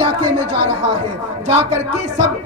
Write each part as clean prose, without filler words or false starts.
علاقے میں جا رہا ہے، جا کر کے سب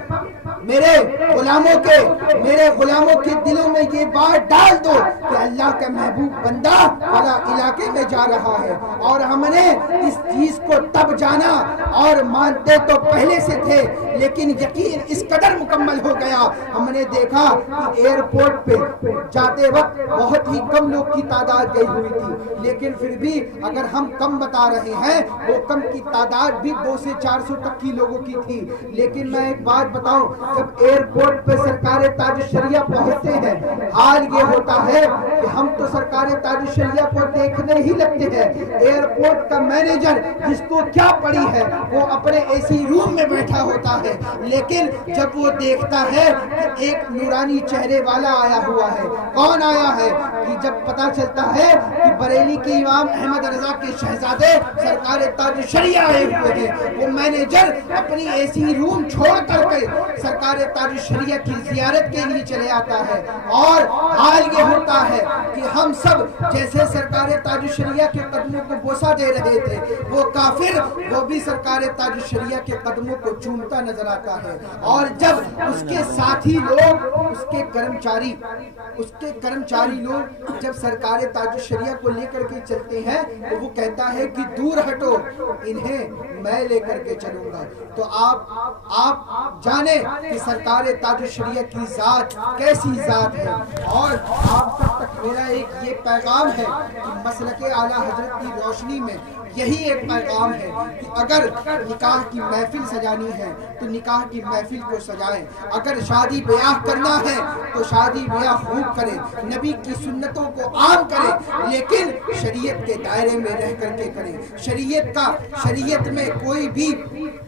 میرے غلاموں کے دلوں میں یہ بات ڈال دو کہ اللہ کا محبوب بندہ فلاں علاقے میں جا رہا ہے۔ اور ہم نے اس چیز کو تب جانا، اور مانتے تو پہلے سے تھے لیکن یقین اس قدر مکمل ہو گیا، ہم نے دیکھا کہ ایئرپورٹ پہ جاتے وقت بہت ہی کم لوگ کی تعداد گئی ہوئی تھی، لیکن پھر بھی اگر ہم کم بتا رہے ہیں، وہ کم کی تعداد بھی 200 سے 400 تک کی لوگوں کی تھی۔ لیکن میں ایک بات بتاؤں، جب ایئرپورٹ پہ سرکار تاج الشریعہ پہنچتے ہیں، حال یہ ہوتا ہے کہ ہم تو سرکار تاج الشریعہ کو دیکھنے ہی لگتے ہیں۔ ایئرپورٹ کا مینیجر جس کو کیا پڑی ہے وہ اپنے اے سی روم میں بیٹھا ہوتا ہے، لیکن جب وہ دیکھتا ہے کہ ایک نورانی چہرے والا آیا ہوا ہے، کون آیا ہے، کہ جب پتا چلتا ہے کہ بریلی کے امام احمد رضا کے شہزادے سرکار تاج الشریعہ آئے ہوئے ہیں، وہ مینیجر اپنی اے سی روم چھوڑ کر کے سرکار تاج الشریعہ کی زیارت کے لیے چلے آتا ہے۔ اور حال یہ ہوتا ہے کہ ہم سب جیسے سرکار تاج الشریعہ کے قدموں کو بوسہ دے رہے تھے، وہ کافر وہ بھی سرکار تاج الشریعہ کے قدموں کو چومتا نظر آتا ہے۔ اور جب اس کے ساتھی لوگ، اس کے کرمچاری لوگ جب سرکار تاج الشریعہ کو لے کر کے چلتے ہیں تو وہ کہتا ہے کہ دور ہٹو، انہیں میں لے کر کے چلوں گا۔ تو آپ جانیں کہ سرکار تاج الشریعہ کی ذات کیسی ذات ہے۔ اور آپ تک میرا ایک یہ پیغام ہے کہ مسلک اعلیٰ حضرت کی روشنی میں یہی ایک پیغام ہے کہ اگر نکاح کی محفل سجانی ہے تو نکاح کی محفل کو سجائیں، اگر شادی بیاہ کرنا ہے تو شادی بیاہ خوب کریں، نبی کی سنتوں کو عام کریں، لیکن شریعت کے دائرے میں رہ کر کے کریں۔ شریعت میں کوئی بھی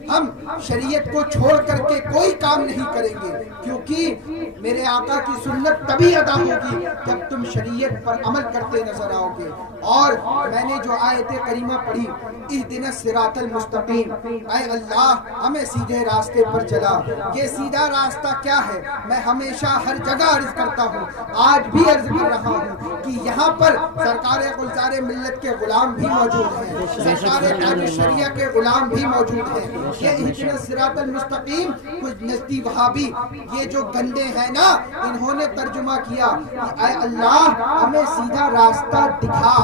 ہم شریعت کو چھوڑ کر کے کوئی کام نہیں کریں گے، کیونکہ میرے آقا کی سنت تبھی ادا ہوگی جب تم شریعت پر عمل کرتے نظر آؤ گے۔ اور میں نے جو آیت کریمہ پڑھی، اہدنا الصراط المستقیم، اے اللہ ہمیں سیدھے راستے پر چلا۔ یہ سیدھا راستہ کیا ہے؟ میں ہمیشہ ہر جگہ عرض کرتا ہوں، آج بھی عرض کر رہا ہوں کہ یہاں پر سرکار گلزار ملت کے غلام بھی موجود ہیں، سرکار تاج الشریعہ کے غلام بھی موجود ہیں۔ یہ اہدنا الصراط المستقیم کچھ نزدی وہابی یہ جو گندے ہیں نا، انہوں نے ترجمہ کیا کہ اے اللہ ہمیں سیدھا راستہ دکھا،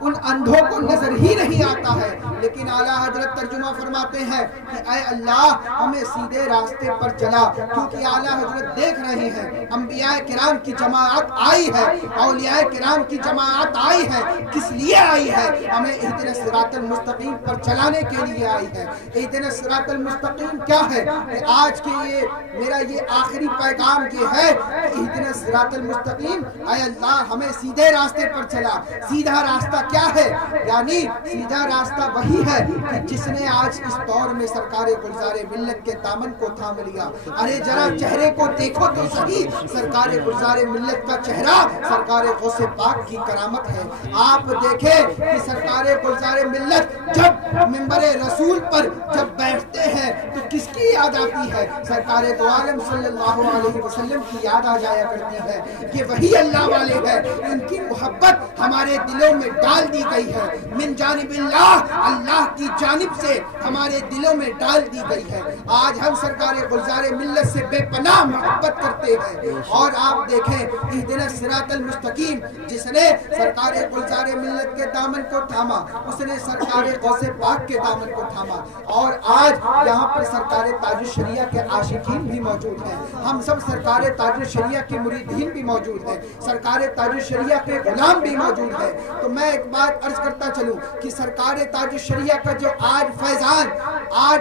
ان اندھوں کو نظر ہی نہیں آتا ہے، لیکن اعلیٰ حضرت ترجمہ فرماتے ہیں کہ اے اللہ ہمیں سیدھے راستے پر چلا، کیونکہ اعلیٰ حضرت دیکھ رہے ہیں انبیاء کرام کی جماعت آئی ہے، اولیاء کرام کی جماعت آئی ہے، کس لیے آئی ہے؟ ہمیں اہدنا الصراط المستقیم پر چلانے کے لیے آئی ہے۔ اہدنا الصراط المستقیم کیا ہے؟ کہ آج کے میرا یہ آخری پیغام یہ ہے کہ اہدنا الصراط المستقیم، اے اللہ ہمیں سیدھے راستے پر چلا۔ سیدھا راستہ کیا ہے؟ یعنی سیدھا راستہ وہی ہے کہ جس نے آج اس دور میں سرکار گلزار ملت کے دامن کو تھام لیا۔ ارے ذرا چہرے کو دیکھو تو صحیح، سرکار گلزار ملت کا چہرہ سرکار غوث پاک کی کرامت ہے۔ آپ دیکھیں کہ سرکار گلزار ملت جب منبر رسول پر جب بیٹھتے ہیں تو کس کی یاد آتی ہے؟ سرکار دو عالم صلی اللہ علیہ وسلم کی یاد آ جایا کرتی ہے کہ وہی اللہ والے ہیں، ان کی محبت ہمارے دلوں میں ڈال دی گئی ہے، من جانب اللہ، اللہ کی جانب سے ہمارے دلوں میں ڈال دی گئی ہے۔ آج ہم سرکار گلزار ملت سے بے پناہ محبت کرتے ہیں۔ اور آپ دیکھیں اہدنا الصراط المستقیم، جس نے سرکار گلزار ملت کے دامن کو تھاما، اس نے سرکار غوث پاک کے دامن کو تھاما۔ اور آج یہاں پر سرکار تاج الشریعہ کے عاشقین بھی موجود ہیں، ہم سب سرکار تاج الشریعہ کے مریدین بھی موجود ہیں، سرکار تاج الشریعہ کے غلام بھی موجود ہیں۔ تو میں ایک بات عرض کرتا چلوں کہ سرکار تاج الشریعہ کا جو آج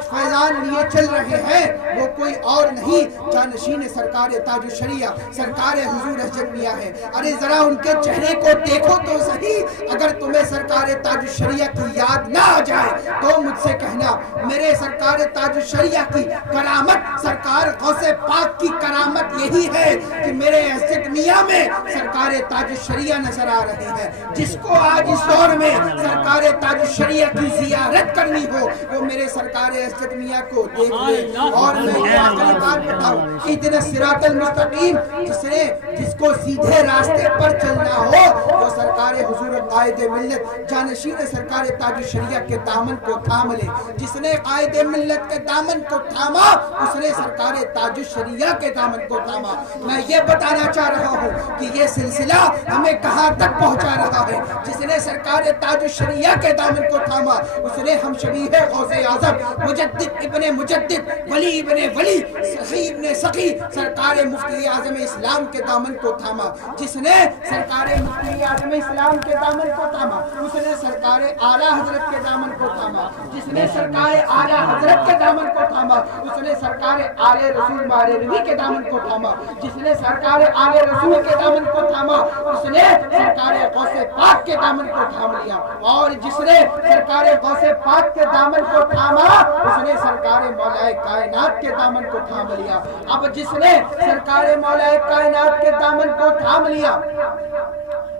فیضان لیے چل رہے ہیں وہ کوئی اور نہیں جانشین سرکار تاج الشریعہ سرکار حضور حجت میاں ہے۔ ارے ذرا ان کے چہرے کو دیکھو تو صحیح، اگر تمہیں سرکار تاج الشریعہ کی یاد نہ آ جائے تو مجھ سے کہنا، میرے سرکار تاج الشریعہ کی کرامت، سرکار غوث پاک کی کرامت یہی ہے کہ میرے حضرت میاں میں سرکار تاج الشریعہ نظر آ رہے ہیں. جس کو آج اس دور میں سرکار تاج الشریعہ کی زیارت کرنی ہو وہ میرے سرکار حضرت میاں کو دیکھ لے. اور میں یہ آخری بات بتاؤں, اہدنا الصراط المستقیم, جس کو سیدھے راستے پر چلنا ہو وہ سرکار حضور قائد ملت جانشین سرکار تاج الشریعہ کے دامن کو تھام لے. جس نے قائد ملت کے دامن کو تھاما اس نے سرکار تاج الشریعہ کے دامن کو تھاما. میں یہ بتانا چاہ رہا ہوں کہ یہ سلسلہ ہمیں کہاں تک پہنچا رہا ہے. جس نے سرکار تاج الشریعہ کے دامن کو تھاما اس نے ہم شبیہ غوث اعظم مجدد ابن مجدد ولی ابن ولی سخی ابن سخی سرکار مفتی اعظم اسلام کے دامن کو تھاما. جس نے سرکار مفتی اعظم اسلام کے دامن کو تھاما اس نے سرکار اعلیٰ حضرت کے دامن کو تھاما. جس نے سرکار اعلیٰ حضرت کے دامن کو تھاما اس نے سرکار آل رسول ماروی کے دامن کو تھاما. جس نے سرکار آل رسول کے دامن کو تھاما اس نے سرکار غوث پاک کے دامن کو تھام لیا. اور جس نے سرکار غوث پاک کے دامن کو تھاما اس نے سرکار مولا کائنات کے دامن کو تھام لیا. اب جس نے سرکار مولا کائنات کے دامن کو تھام لیا,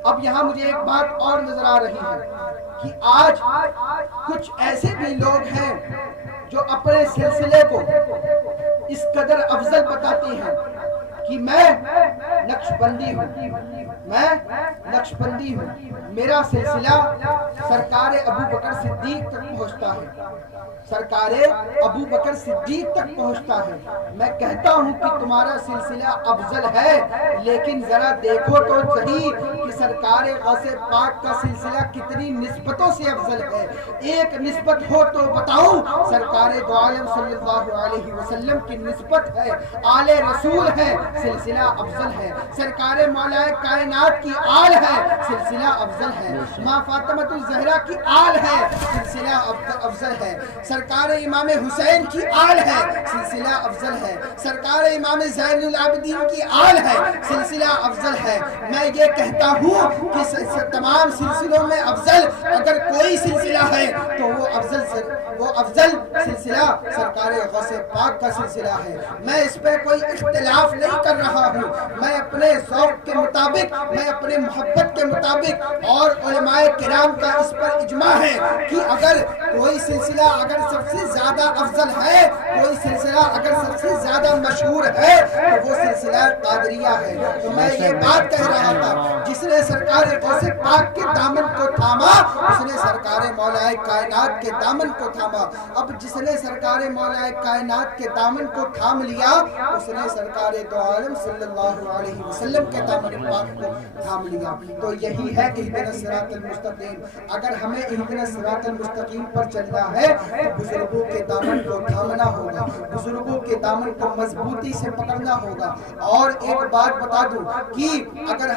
اب یہاں مجھے ایک بات اور نظر آ رہی ہے کہ آج کچھ ایسے بھی لوگ ہیں جو اپنے سلسلے کو اس قدر افضل بتاتے ہیں کہ میں نقشبندی ہوں, میرا سلسلہ سرکار ابو بکر صدیق تک پہنچتا ہے, سرکار ابو بکر صدیق تک پہنچتا ہے. میں کہتا ہوں کہ تمہارا سلسلہ افضل ہے, لیکن ذرا دیکھو تو صحیح کہ سرکار غوث پاک کا سلسلہ کتنی نسبتوں سے افضل ہے. ایک نسبت ہو تو بتاؤں, سرکار دو عالم صلی اللہ علیہ وسلم کی نسبت ہے, آل رسول ہے, سلسلہ افضل ہے. سرکار مولا کائنات کی آل ہے, سلسلہ افضل ہے. ماں فاطمۃ الزہرا کی آل ہے, سلسلہ افضل ہے. سرکار امام حسین کی آل ہے, سلسلہ افضل ہے. سرکار امام زین العابدین کی آل ہے, سلسلہ افضل ہے. میں یہ کہتا ہوں کہ تمام سلسلوں میں افضل اگر کوئی سلسلہ ہے تو وہ افضل سلسلہ سرکار غوث پاک کا سلسلہ ہے. میں اس پہ کوئی اختلاف نہیں کر رہا ہوں. میں اپنے ذوق کے مطابق, میں اپنے محبت کے مطابق, اور علماء کرام کا اس پر اجماع ہے کہ اگر کوئی سلسلہ اگر سب سے زیادہ افضل ہے, کوئی سلسلہ اگر سب سے زیادہ مشہور ہے تو وہ سلسلہ قادریہ ہے. تو میں یہ بات کہہ رہا تھا, جس نے سرکار غوث پاک کے دامن کو تھاما اس نے سرکار مولا کائنات کے دامن کو تھاما. اب جس نے سرکار مولا کائنات کے دامن کو تھام لیا اس نے سرکار دو عالم صلی اللہ علیہ وسلم کے دامن پاک کو تھام لیا. تو یہی ہے اہدنا الصراط المستقیم. اگر ہمیں اہدنا الصراط المستقیم پر چلنا ہے تو بزرگوں کے دامن کو تھامنا ہوگا, بزرگوں کے دامن کو مضبوطی سے پکڑنا ہوگا. اور ایک بات بتا دوں کہ اگر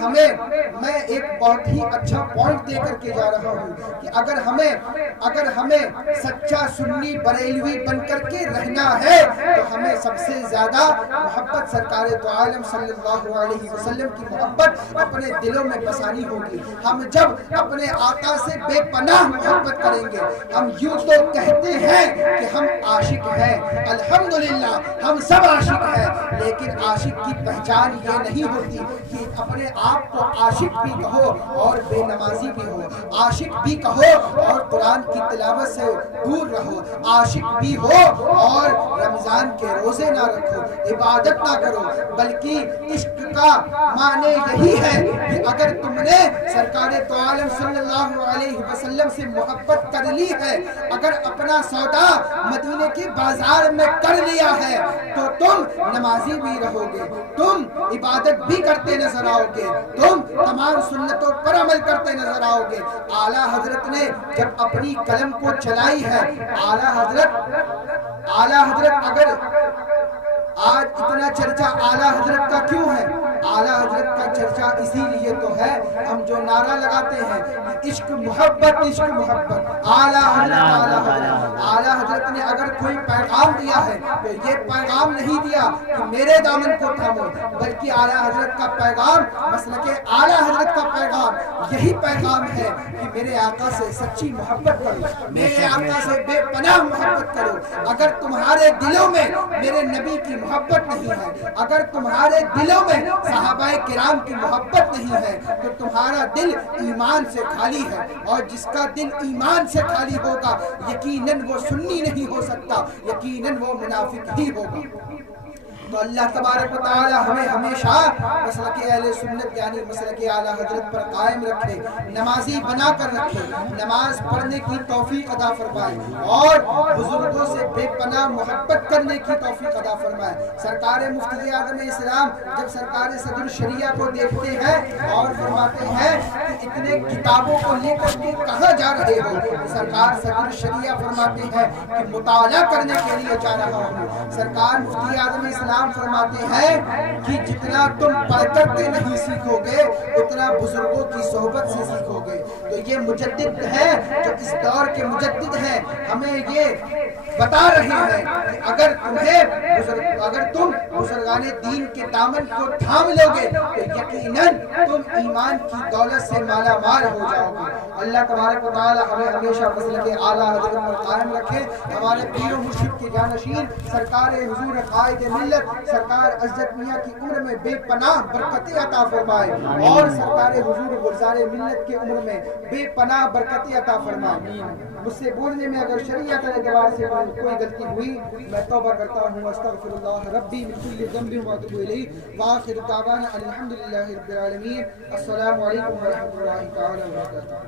میں ایک بہت ہی اچھا پوائنٹ دے کر کے جا رہا ہوں کہ اگر ہمیں سچا سنی بریلوی بن کر کے رہنا ہے تو ہمیں سب سے زیادہ محبت سرکار دو عالم صلی اللہ علیہ وسلم کی محبت اپنے دلوں میں بسانی ہوگی. ہم جب اپنے آقا سے بے پناہ محبت کریں گے, ہم یوں تو کہتے ہیں کہ ہم عاشق ہیں, الحمدللہ ہم سب عاشق ہیں, لیکن عاشق کی پہچان یہ نہیں ہوتی کہ اپنے آپ کو عاشق بھی کہو اور بے نمازی بھی ہو, عاشق بھی کہو اور قرآن کی تلاوت سے دور رہو, عاشق بھی ہو اور رمضان کے روزے نہ رکھو, عبادت نہ کرو. بلکہ عشق کا معنی یہی ہے کہ اگر تم نے سرکار دو عالم صلی اللہ علیہ وسلم سے محبت کر لی ہے, اگر اپنا سودا مدینے کے بازار میں کر لیا ہے تو تم نمازی بھی رہو گے, تم عبادت بھی کرتے نظر آؤ گے, تم تمام سنتوں پر عمل کرتے نظر آؤ گے. اعلیٰ حضرت نے جب اپنی قلم کو چلائی ہے, اعلیٰ حضرت اگر آج اتنا چرچا اعلیٰ حضرت کا کیوں ہے, اعلیٰ حضرت کا چرچا اسی لیے تو ہے ہم جو نعرہ لگاتے ہیں عشق محبت عشق محبت اعلیٰ حضرت نے اگر کوئی پیغام دیا ہے تو یہ پیغام نہیں دیا کہ میرے دامن کو تھامو، بلکہ اعلیٰ حضرت کا پیغام، مسلک اعلیٰ حضرت کا پیغام یہی پیغام ہے کہ میرے آقا سے سچی محبت کرو، میرے آقا سے بے پناہ محبت کرو۔ اگر تمہارے دلوں میں میرے نبی کی محبت نہیں ہے، اگر تمہارے دلوں میں صحابہ کرام کی محبت نہیں ہے تو تمہارا دل ایمان سے خالی ہے، اور جس کا دل ایمان سے خالی ہوگا یقیناً وہ سنی نہیں ہو سکتا، یقیناً وہ منافق ہی ہوگا۔ تو اللہ تبارک و تعالی ہمیں ہمیشہ مسلک اہل سنت یعنی مسلک اعلیٰ حضرت پر قائم رکھے، نمازی بنا کر رکھے، نماز پڑھنے کی توفیق عطا فرمائے، اور بزرگوں سے بے پناہ محبت کرنے کی توفیق عطا فرمائے۔ سرکار مفتی اعظم اسلام جب سرکار صدر شریعہ کو دیکھتے ہیں اور فرماتے ہیں کہ اتنے کتابوں کو لے کر کے کہاں جا رہے ہو، سرکار صدر شریعہ فرماتے ہیں کہ مطالعہ کرنے کے لیے جا رہا ہوں۔ سرکار مفتی اعظم اسلام فرماتے ہیں کہ جتنا تم پڑھ کر کے نہیں سیکھو گے اتنا بزرگوں کی صحبت سے سیکھو گے۔ تو یہ مجدد ہیں جو اس دور کے مجدد ہیں، ہمیں یہ بتا رہے ہیں کہ اگر تم بزرگان دین کے دامن کو تھام لو گے تو یقیناً تم ایمان کی دولت سے مالا مال ہو جاؤ گے۔ اللہ تبارک و تعالی ہمیں ہمیشہ مسلک اعلیٰ حضرت پر قائم رکھے۔ ہمارے پیر و مرشد کے جانشین سرکار حضور قائد ملت سرکار عزت میاں کی عمر میں بے پناہ برکتیں عطا فرمائے، اور سرکار حضور گلزار ملت کے عمر میں بے پناہ برکتیں عطا فرمائے۔ مجھ سے بولنے میں اگر شریعت کے اعتبار سے کوئی غلطی ہوئی میں توبہ کرتا ہوں، استغفر اللہ ربی من کل ذنب واتوب الیہ، وآخر دعوانا الحمدللہ رب العالمین۔ السلام علیکم ورحمۃ اللہ تعالی وبرکاتہ۔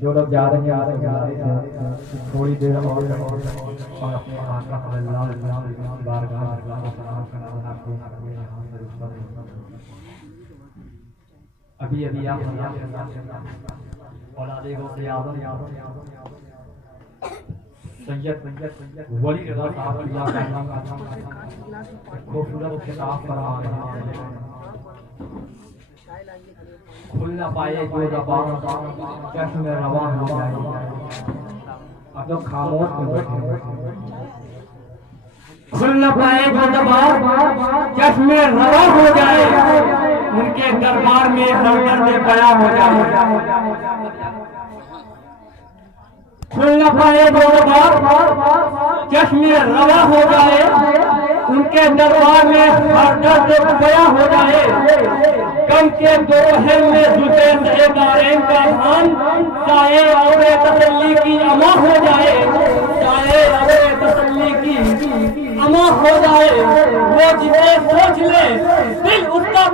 جو لوگ جا رہے ہیں تھوڑی دیر اور اپنے آقا صلی اللہ علیہ وسلم کی بارگاہ ابھی آپ اولاد غوث اعظم سید ولی رضا صاحب اللہ کا خوبصورت خطاب فرما رہے ہیں۔ کھلنا پائے جو زبان چشم رواں ہو جائے، اب تو خاموش ہو بیٹھے۔ کھلنا پائے جو زبان چشم رواں ہو جائے، ان کے دربار میں ہر درد بیاں ہو جائے۔ کھلنا پائے جو زبان چشم رواں ہو جائے، ان کے دربار میں ہر درد بیاں ہو جائے۔ کم کے دوہے میں زبیر سے دارین کا خان، چاہے اور تسلی کی اما ہو جائے، چاہے اور تسلی کی اما ہو جائے۔ وہ جسے سوچ لے دل اس کا